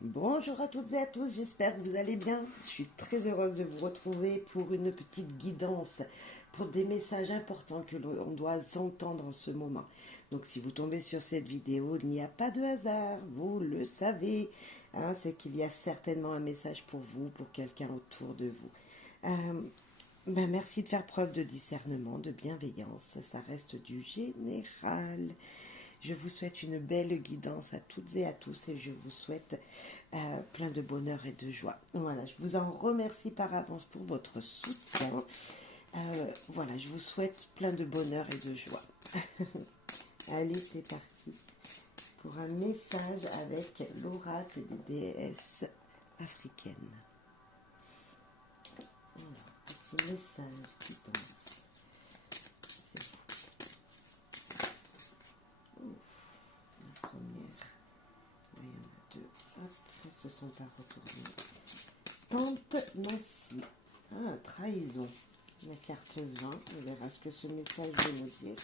Bonjour à toutes et à tous, j'espère que vous allez bien. Je suis très heureuse de vous retrouver pour une petite guidance, pour des messages importants que l'on doit entendre en ce moment. Donc si vous tombez sur cette vidéo, il n'y a pas de hasard, vous le savez. Hein, c'est qu'il y a certainement un message pour vous, pour quelqu'un autour de vous. Merci de faire preuve de discernement, de bienveillance, ça reste du général. Je vous souhaite une belle guidance à toutes et à tous et je vous souhaite plein de bonheur et de joie. Voilà, je vous en remercie par avance pour votre soutien. Voilà, je vous souhaite plein de bonheur et de joie. Allez, c'est parti pour un message avec l'oracle des déesses africaines. Voilà, petit message qui danse. La première, il y en a deux. Hop, elles se sont pas retournées. Tante Nancy. Ah, trahison. La carte 20. On verra ce que ce message veut nous dire.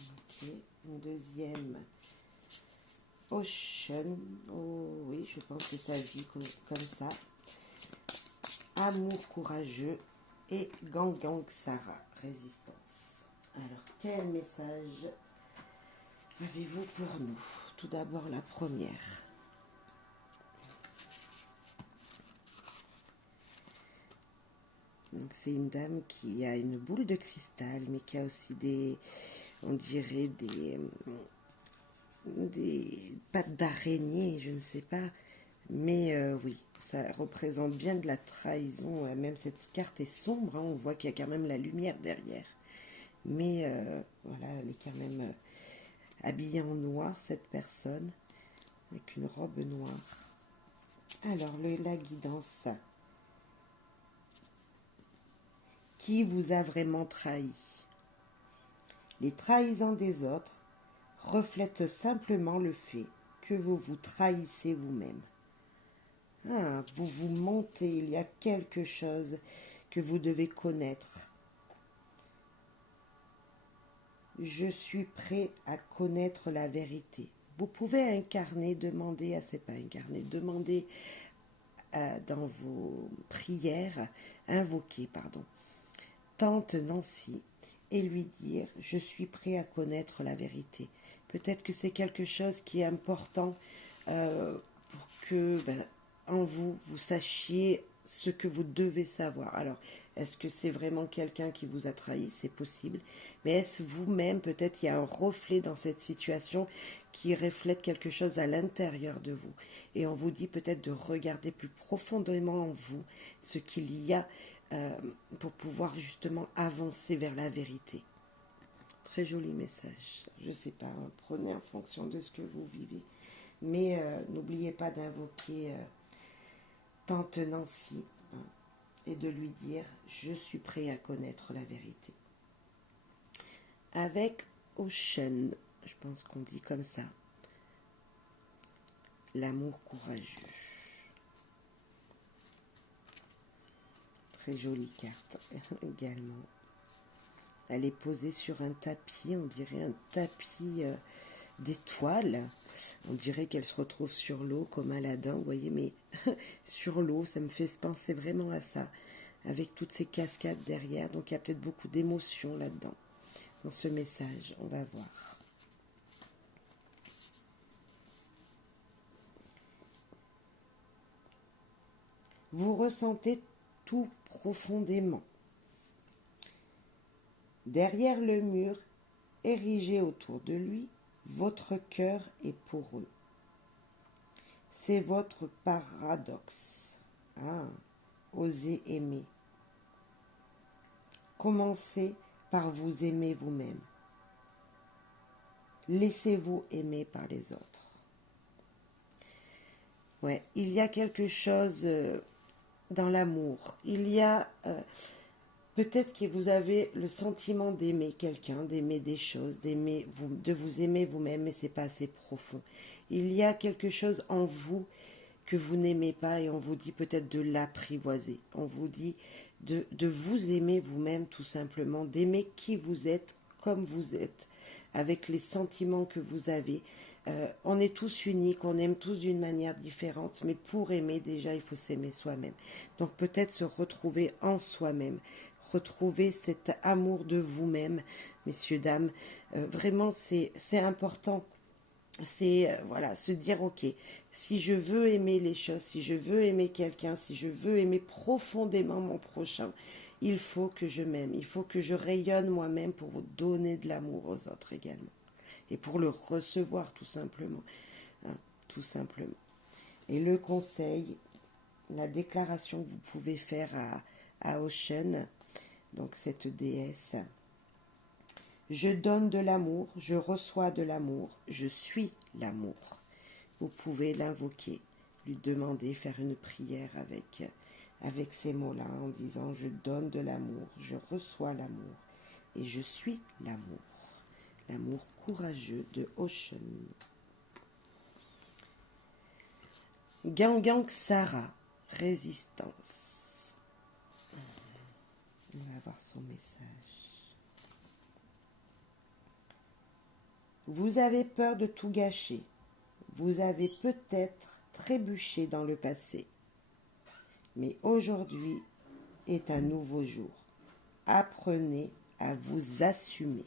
Ok. Une deuxième. Ocean. Oh oui, je pense que ça dit comme ça. Amour courageux. Et Gangang Sarah. Résistance. Alors, quel message avez-vous pour nous? Tout d'abord, la première. Donc c'est une dame qui a une boule de cristal, mais qui a aussi des, on dirait des pattes d'araignée, je ne sais pas. Mais oui, ça représente bien de la trahison. Même cette carte est sombre, hein, on voit qu'il y a quand même la lumière derrière. Mais voilà, elle est quand même habillée en noir, cette personne, avec une robe noire. Alors, la guidance. Qui vous a vraiment trahi? Les trahisons des autres reflètent simplement le fait que vous vous trahissez vous-même. Ah, vous vous mentez, il y a quelque chose que vous devez connaître. Je suis prêt à connaître la vérité. Vous pouvez incarner, demander, c'est pas incarner, demander dans vos prières, invoquer, pardon, Tante Nancy et lui dire « Je suis prêt à connaître la vérité ». Peut-être que c'est quelque chose qui est important pour que en vous, vous sachiez ce que vous devez savoir. Alors, est-ce que c'est vraiment quelqu'un qui vous a trahi? C'est possible. Mais est-ce vous-même, peut-être il y a un reflet dans cette situation qui reflète quelque chose à l'intérieur de vous. Et on vous dit peut-être de regarder plus profondément en vous ce qu'il y a pour pouvoir justement avancer vers la vérité. Très joli message. Je ne sais pas, hein, prenez en fonction de ce que vous vivez. Mais n'oubliez pas d'invoquer Tante Nancy hein, et de lui dire « Je suis prêt à connaître la vérité ». Avec Ocean, je pense qu'on dit comme ça, l'amour courageux. Très jolie carte également. Elle est posée sur un tapis, on dirait un tapis d'étoiles. On dirait qu'elle se retrouve sur l'eau comme Aladdin, vous voyez, mais sur l'eau, ça me fait penser vraiment à ça, avec toutes ces cascades derrière. Donc il y a peut-être beaucoup d'émotions là-dedans, dans ce message, on va voir. Vous ressentez tout profondément. Derrière le mur, érigé autour de lui, votre cœur est poreux. C'est votre paradoxe. Ah, osez aimer. Commencez par vous aimer vous-même. Laissez-vous aimer par les autres. Ouais, il y a quelque chose dans l'amour. Il y a peut-être que vous avez le sentiment d'aimer quelqu'un, d'aimer des choses, de vous aimer vous-même, mais c'est pas assez profond. Il y a quelque chose en vous que vous n'aimez pas et on vous dit peut-être de l'apprivoiser. On vous dit de vous aimer vous-même tout simplement, d'aimer qui vous êtes comme vous êtes, avec les sentiments que vous avez. On est tous uniques, on aime tous d'une manière différente, mais pour aimer, déjà, il faut s'aimer soi-même. Donc peut-être se retrouver en soi-même, retrouver cet amour de vous-même, messieurs, dames. Vraiment, c'est important. C'est voilà, se dire, ok, si je veux aimer les choses, si je veux aimer quelqu'un, si je veux aimer profondément mon prochain, il faut que je m'aime, il faut que je rayonne moi-même pour donner de l'amour aux autres également. Et pour le recevoir tout simplement. Hein, tout simplement. Et le conseil, la déclaration que vous pouvez faire à Ocean, donc cette déesse. Je donne de l'amour, je reçois de l'amour, je suis l'amour. Vous pouvez l'invoquer, lui demander, faire une prière avec ces mots-là en disant je donne de l'amour, je reçois l'amour et je suis l'amour. L'amour courageux de Ocean. Gangang Sara, résistance. On va voir son message. Vous avez peur de tout gâcher. Vous avez peut-être trébuché dans le passé. Mais aujourd'hui est un nouveau jour. Apprenez à vous assumer.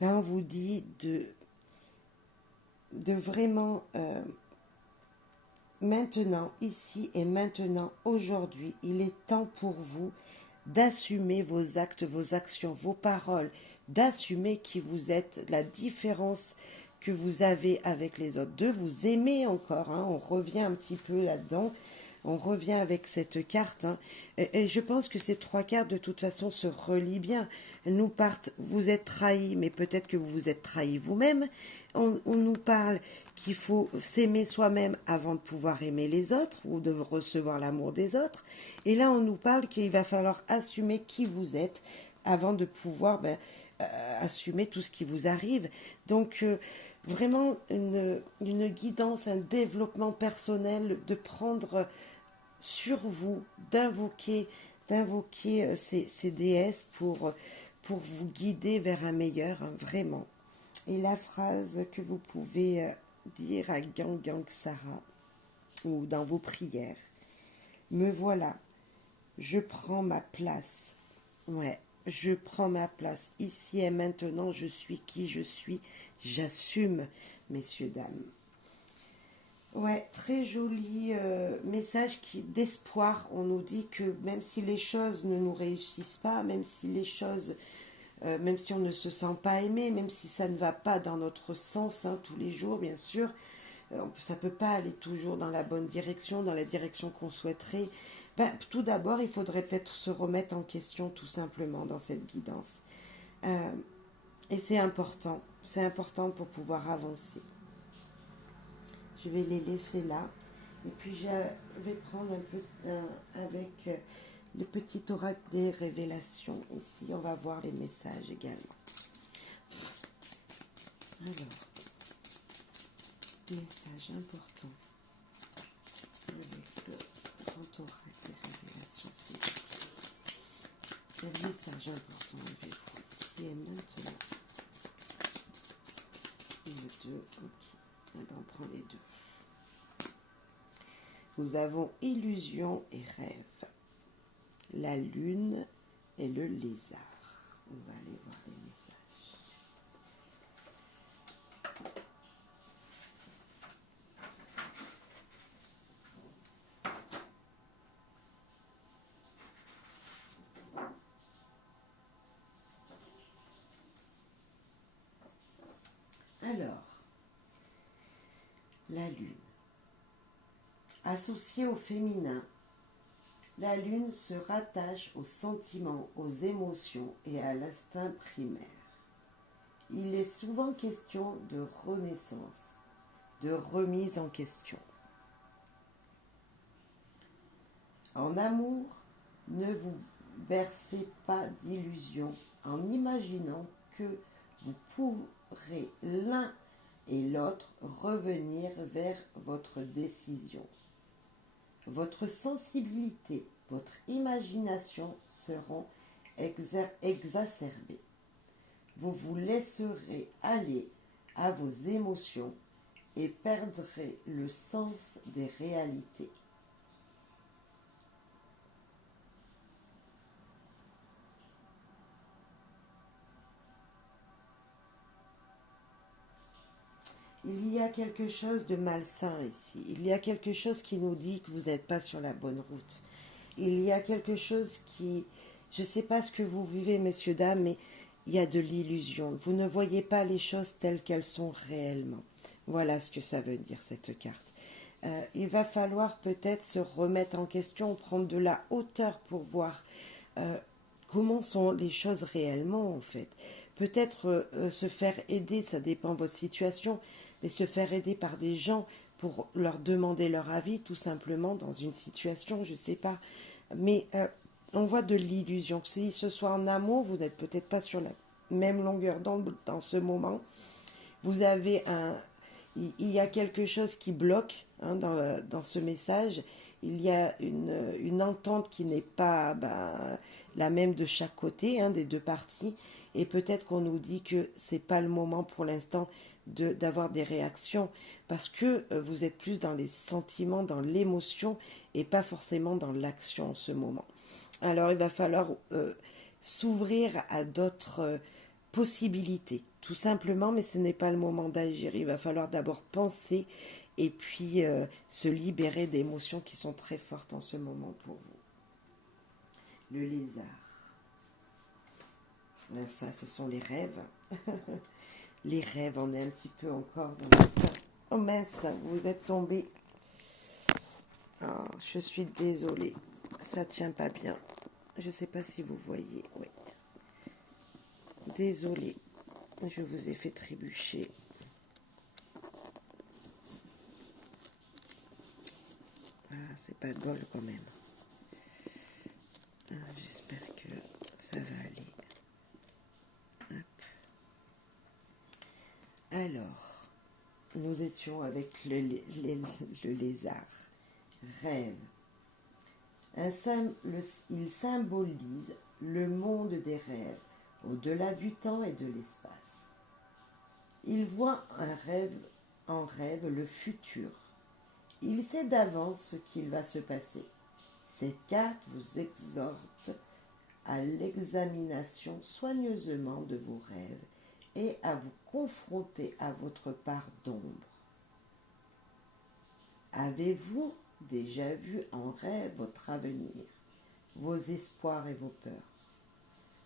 Là, on vous dit de vraiment maintenant, ici et maintenant, aujourd'hui, il est temps pour vous d'assumer vos actes, vos actions, vos paroles, d'assumer qui vous êtes, la différence que vous avez avec les autres, de vous aimer encore, hein, on revient un petit peu là-dedans, on revient avec cette carte, hein, et je pense que ces trois cartes de toute façon se relient bien, elles nous partent, vous êtes trahis, mais peut-être que vous vous êtes trahi vous-même, on nous parle qu'il faut s'aimer soi-même avant de pouvoir aimer les autres ou de recevoir l'amour des autres. Et là, on nous parle qu'il va falloir assumer qui vous êtes avant de pouvoir assumer tout ce qui vous arrive. Donc, vraiment une guidance, un développement personnel, de prendre sur vous, d'invoquer ces déesses pour vous guider vers un meilleur, hein, vraiment. Et la phrase que vous pouvez dire à Gangang Sara ou dans vos prières. Me voilà, je prends ma place. Ouais, je prends ma place. Ici et maintenant, je suis qui je suis. J'assume, messieurs, dames. Ouais, très joli message d'espoir. On nous dit que même si les choses ne nous réussissent pas, même si les choses... même si on ne se sent pas aimé, même si ça ne va pas dans notre sens, hein, tous les jours, bien sûr, ça ne peut pas aller toujours dans la bonne direction, dans la direction qu'on souhaiterait. Tout d'abord, il faudrait peut-être se remettre en question tout simplement dans cette guidance. Et c'est important pour pouvoir avancer. Je vais les laisser là. Et puis je vais prendre un peu avec le petit oracle des révélations ici. On va voir les messages également. Alors, message important avec le grand oracle des révélations. Quel message important avec vous ici et maintenant. Et le 2, ok. On prend les deux. Nous avons illusion et rêve. La lune et le lézard. On va aller voir les messages. Alors, la lune. Associée au féminin, la lune se rattache aux sentiments, aux émotions et à l'instinct primaire. Il est souvent question de renaissance, de remise en question. En amour, ne vous bercez pas d'illusions en imaginant que vous pourrez l'un et l'autre revenir vers votre décision. Votre sensibilité, votre imagination seront exacerbées. vous vous laisserez aller à vos émotions et perdrez le sens des réalités. Il y a quelque chose de malsain ici. Il y a quelque chose qui nous dit que vous n'êtes pas sur la bonne route. Il y a quelque chose qui... Je ne sais pas ce que vous vivez, messieurs, dames, mais il y a de l'illusion. Vous ne voyez pas les choses telles qu'elles sont réellement. Voilà ce que ça veut dire, cette carte. Il va falloir peut-être se remettre en question, prendre de la hauteur pour voir comment sont les choses réellement, en fait. Peut-être se faire aider, ça dépend de votre situation, mais se faire aider par des gens pour leur demander leur avis, tout simplement, dans une situation, je ne sais pas. Mais on voit de l'illusion. Si ce soit en amour, vous n'êtes peut-être pas sur la même longueur d'onde dans ce moment. Vous avez il y a quelque chose qui bloque dans ce message. Il y a une entente qui n'est pas la même de chaque côté, des deux parties. Et peut-être qu'on nous dit que c'est pas le moment pour l'instant d'avoir des réactions parce que vous êtes plus dans les sentiments, dans l'émotion et pas forcément dans l'action en ce moment. Alors il va falloir s'ouvrir à d'autres possibilités, tout simplement, mais ce n'est pas le moment d'agir. Il va falloir d'abord penser et puis se libérer d'émotions qui sont très fortes en ce moment pour vous. Le lézard. Alors ça, ce sont les rêves. Les rêves, on est un petit peu encore dans notre... Oh mince, vous êtes tombé. Oh, je suis désolée. Ça tient pas bien. Je ne sais pas si vous voyez. Oui. Désolée. Je vous ai fait trébucher. Ah, c'est pas de bol quand même. J'espère que ça va aller. Hop. Alors, nous étions avec le lézard. Rêve. Il symbolise le monde des rêves, au-delà du temps et de l'espace. Il voit en rêve le futur. Il sait d'avance ce qu'il va se passer. Cette carte vous exhorte à l'examination soigneusement de vos rêves et à vous confronter à votre part d'ombre. Avez-vous déjà vu en rêve votre avenir, vos espoirs et vos peurs?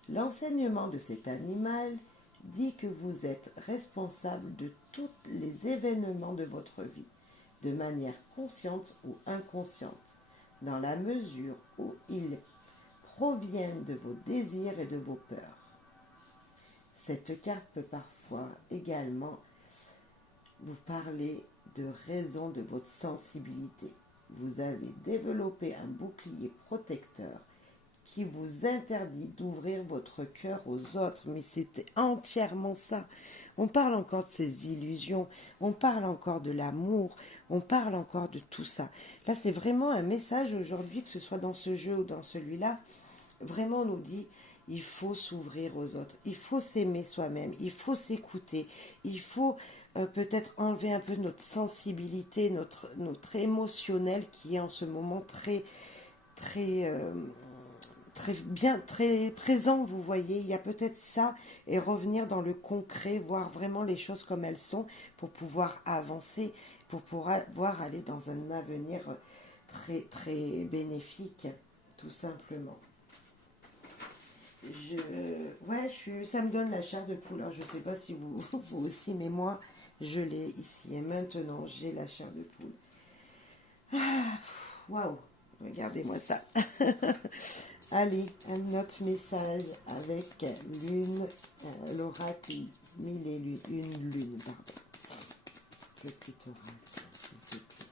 L'enseignement de cet animal dit que vous êtes responsable de tous les événements de votre vie, de manière consciente ou inconsciente, dans la mesure où ils proviennent de vos désirs et de vos peurs. Cette carte peut parfois également vous parler de raison de votre sensibilité. Vous avez développé un bouclier protecteur qui vous interdit d'ouvrir votre cœur aux autres. Mais c'était entièrement ça. On parle encore de ces illusions, on parle encore de l'amour, on parle encore de tout ça. Là, c'est vraiment un message aujourd'hui, que ce soit dans ce jeu ou dans celui-là, vraiment on nous dit, il faut s'ouvrir aux autres, il faut s'aimer soi-même, il faut s'écouter, il faut peut-être enlever un peu notre sensibilité, notre émotionnel qui est en ce moment très présent, vous voyez. Il y a peut-être ça, et revenir dans le concret, voir vraiment les choses comme elles sont pour pouvoir avancer, pour pouvoir aller dans un avenir très très bénéfique, tout simplement. Ça me donne la chair de poule. Alors, je ne sais pas si vous aussi, mais moi, je l'ai ici. Et maintenant, j'ai la chair de poule. Waouh! Regardez-moi ça. Allez, un autre message avec lune, l'oracle 1000 et une lune, pardon. Petit oracle, s'il te plaît.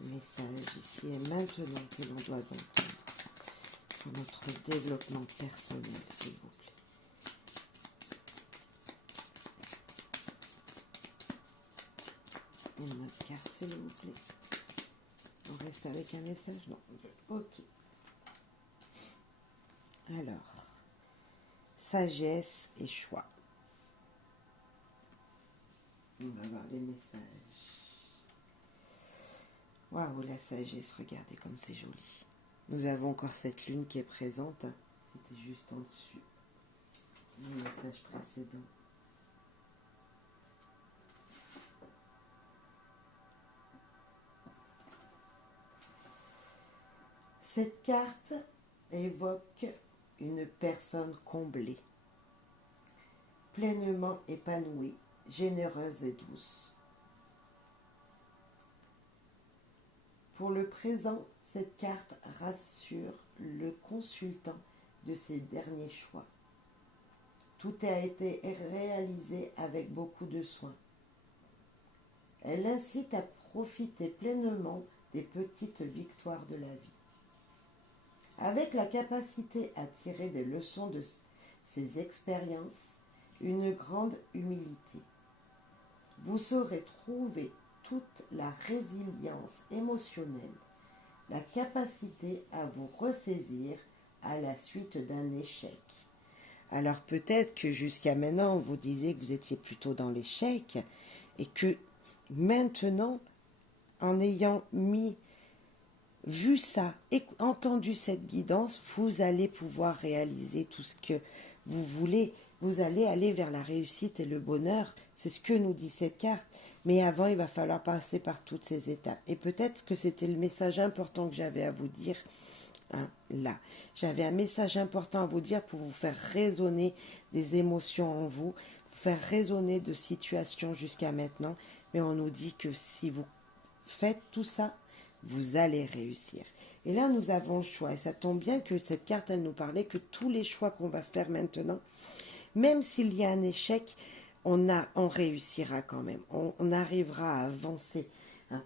Message ici et maintenant que l'on doit entendre pour notre développement personnel, s'il vous plaît. Une autre carte, s'il vous plaît. On reste avec un message? Non. Ok. Alors, sagesse et choix. On va voir les messages. Waouh, la sagesse, regardez comme c'est joli. Nous avons encore cette lune qui est présente. C'était juste en dessus. Le message précédent. Cette carte évoque une personne comblée, pleinement épanouie, généreuse et douce. Pour le présent, cette carte rassure le consultant de ses derniers choix. Tout a été réalisé avec beaucoup de soin. Elle incite à profiter pleinement des petites victoires de la vie. Avec la capacité à tirer des leçons de ces expériences, une grande humilité. Vous saurez trouver toute la résilience émotionnelle, la capacité à vous ressaisir à la suite d'un échec. Alors peut-être que jusqu'à maintenant, on vous disait que vous étiez plutôt dans l'échec et que maintenant, en ayant vu ça et entendu cette guidance, vous allez pouvoir réaliser tout ce que vous voulez. Vous allez aller vers la réussite et le bonheur. C'est ce que nous dit cette carte. Mais avant, il va falloir passer par toutes ces étapes. Et peut-être que c'était le message important que j'avais à vous dire. Là, j'avais un message important à vous dire pour vous faire résonner des émotions en vous, vous faire résonner de situations jusqu'à maintenant. Mais on nous dit que si vous faites tout ça, vous allez réussir. Et là, nous avons le choix. Et ça tombe bien que cette carte, elle nous parlait que tous les choix qu'on va faire maintenant, même s'il y a un échec, on réussira quand même. On arrivera à avancer.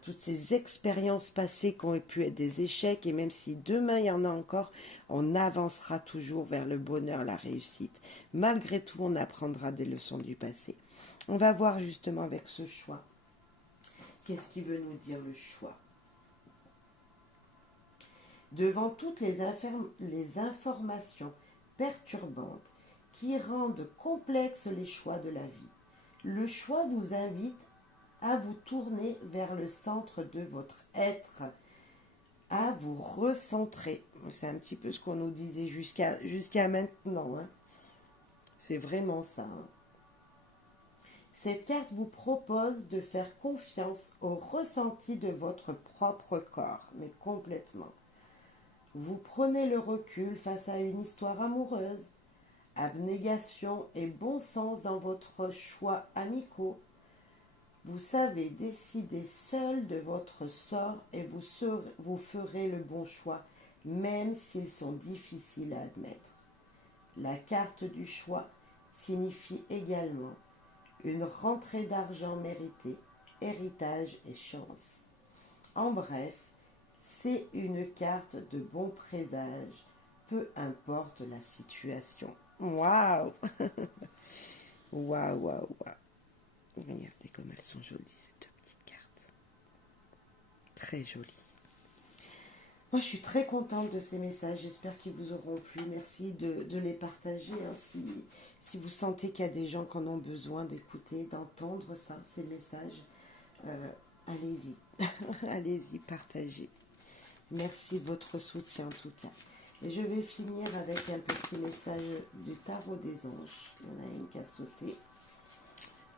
Toutes ces expériences passées qui ont pu être des échecs, et même si demain il y en a encore, on avancera toujours vers le bonheur, la réussite. Malgré tout, on apprendra des leçons du passé. On va voir justement avec ce choix. Qu'est-ce qui veut nous dire le choix ? Devant toutes les informations perturbantes qui rendent complexes les choix de la vie, le choix vous invite à vous tourner vers le centre de votre être, à vous recentrer. C'est un petit peu ce qu'on nous disait jusqu'à maintenant. C'est vraiment ça. Cette carte vous propose de faire confiance au ressenti de votre propre corps, mais complètement. Vous prenez le recul face à une histoire amoureuse, abnégation et bon sens dans votre choix amicaux. Vous savez décider seul de votre sort et vous ferez le bon choix, même s'ils sont difficiles à admettre. La carte du choix signifie également une rentrée d'argent méritée, héritage et chance. En bref, c'est une carte de bon présage, peu importe la situation. Waouh! Waouh, waouh, waouh! Regardez comme elles sont jolies, ces deux petites cartes. Très jolies. Moi, je suis très contente de ces messages. J'espère qu'ils vous auront plu. Merci de les partager. Si vous sentez qu'il y a des gens qui en ont besoin d'écouter, d'entendre ça, ces messages, allez-y. Allez-y, partagez. Merci de votre soutien en tout cas. Et je vais finir avec un petit message du tarot des anges. Il y en a une qui a sauté.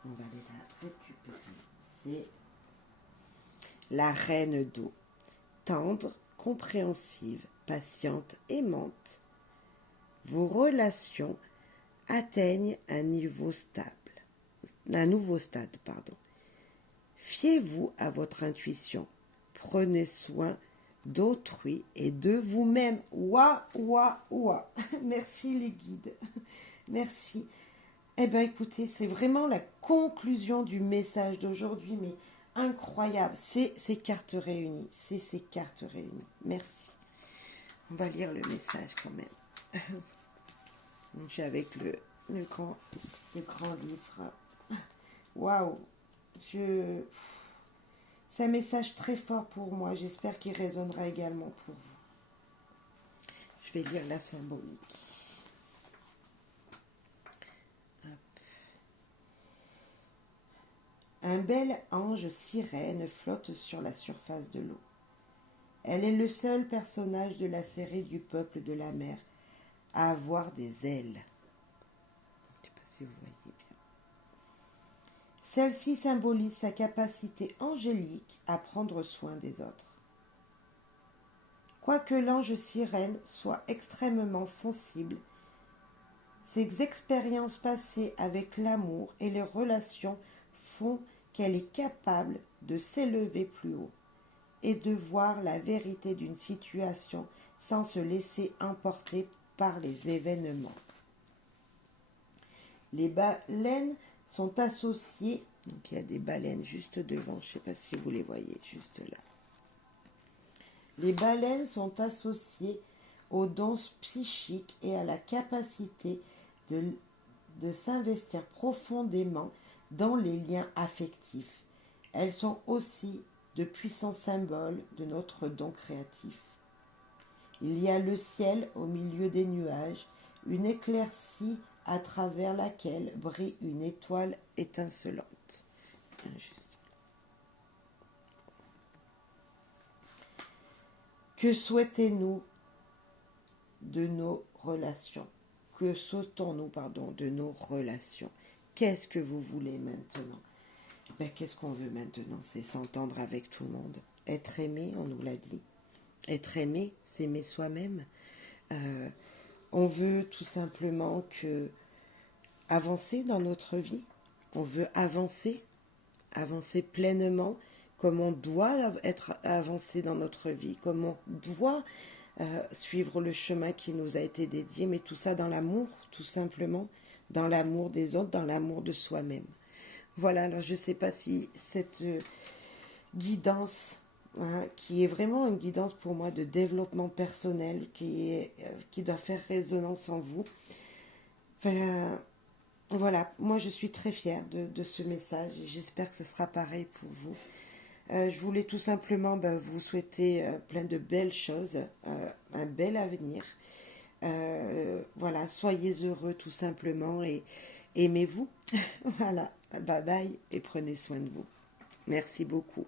On va aller la récupérer. C'est la reine d'eau. Tendre, compréhensive, patiente, aimante. Vos relations atteignent un nouveau stade. Fiez-vous à votre intuition. Prenez soin d'autrui et de vous-même. Ouah, ouah, ouah. Merci les guides. Merci. Eh bien, écoutez, c'est vraiment la conclusion du message d'aujourd'hui, mais incroyable. C'est ces cartes réunies. C'est ces cartes réunies. Merci. On va lire le message quand même. Je suis avec le grand livre. Waouh. C'est un message très fort pour moi. J'espère qu'il résonnera également pour vous. Je vais lire la symbolique. Un bel ange sirène flotte sur la surface de l'eau. Elle est le seul personnage de la série du peuple de la mer à avoir des ailes. Je ne sais pas si vous voyez bien. Celle-ci symbolise sa capacité angélique à prendre soin des autres. Quoique l'ange sirène soit extrêmement sensible, ses expériences passées avec l'amour et les relations font qu'elle est capable de s'élever plus haut et de voir la vérité d'une situation sans se laisser emporter par les événements. Les baleines sont associées, donc il y a des baleines juste devant, je ne sais pas si vous les voyez, juste là. Les baleines sont associées aux dons psychiques et à la capacité de s'investir profondément dans les liens affectifs. Elles sont aussi de puissants symboles de notre don créatif. Il y a le ciel au milieu des nuages, une éclaircie à travers laquelle brille une étoile étincelante. Que souhaitez-nous de nos relations? Que souhaitons-nous, de nos relations? Qu'est-ce que vous voulez maintenant? Qu'est-ce qu'on veut maintenant? C'est s'entendre avec tout le monde. Être aimé, on nous l'a dit. Être aimé, s'aimer soi-même. On veut tout simplement avancer dans notre vie. On veut avancer pleinement, comme on doit être avancé dans notre vie, comme on doit suivre le chemin qui nous a été dédié, mais tout ça dans l'amour, tout simplement, dans l'amour des autres, dans l'amour de soi-même. Voilà, alors je ne sais pas si cette guidance, qui est vraiment une guidance pour moi de développement personnel, qui doit faire résonance en vous. Voilà, moi je suis très fière de ce message et j'espère que ce sera pareil pour vous. Je voulais tout simplement vous souhaiter plein de belles choses, un bel avenir. Voilà, soyez heureux tout simplement et aimez-vous. Voilà, bye bye et prenez soin de vous. Merci beaucoup.